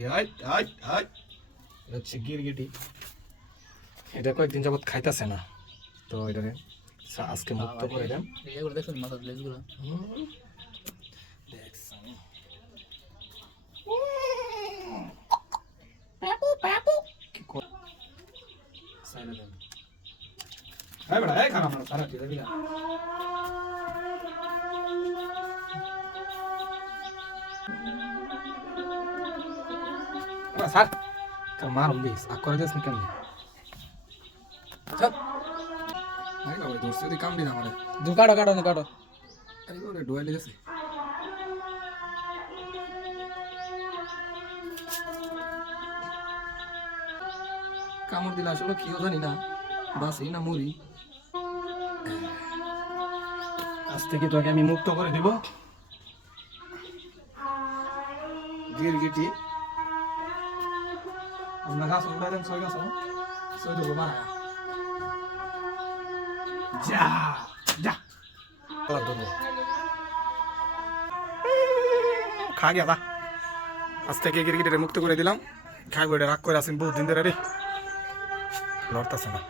I I I এটা হচ্ছে গিরগিটি। এটা কয়েকদিন যাবত খাইতেছে না, তো এটাকে আজকে মুক্ত করে দেন। এগুলো দেখছেন মাথার লেজগুলো? দেখছেন কি করে সাইলে দেন। এই বড়া এই খারাপ না সারা দিয়ে দিলা। স্যার মারুন দিস আর করে দিস না কেন? চল নাই বাবা দোস্ত যদি কাম দিন আমারে দু কাটো কাটো না কাটো। আরে ওরে ডুয়ালে গেছে। কামড় দিলে আসলে কিও জানি না, বাসি না মরি। আজ থেকে তোকে আমি মুক্ত করে দেব গিরগিটি। আমরা গাছ উড়াই দেন, ছয় গাছ ছয় দেবো মা। যা যা ধরবো খা গিয়া দা। আজ থেকে গিরগিটিরে মুক্ত করে দিলাম। খাইব, এটা রাগ করে আসেন বহুত দিন ধরে রে, লড়তেছে না।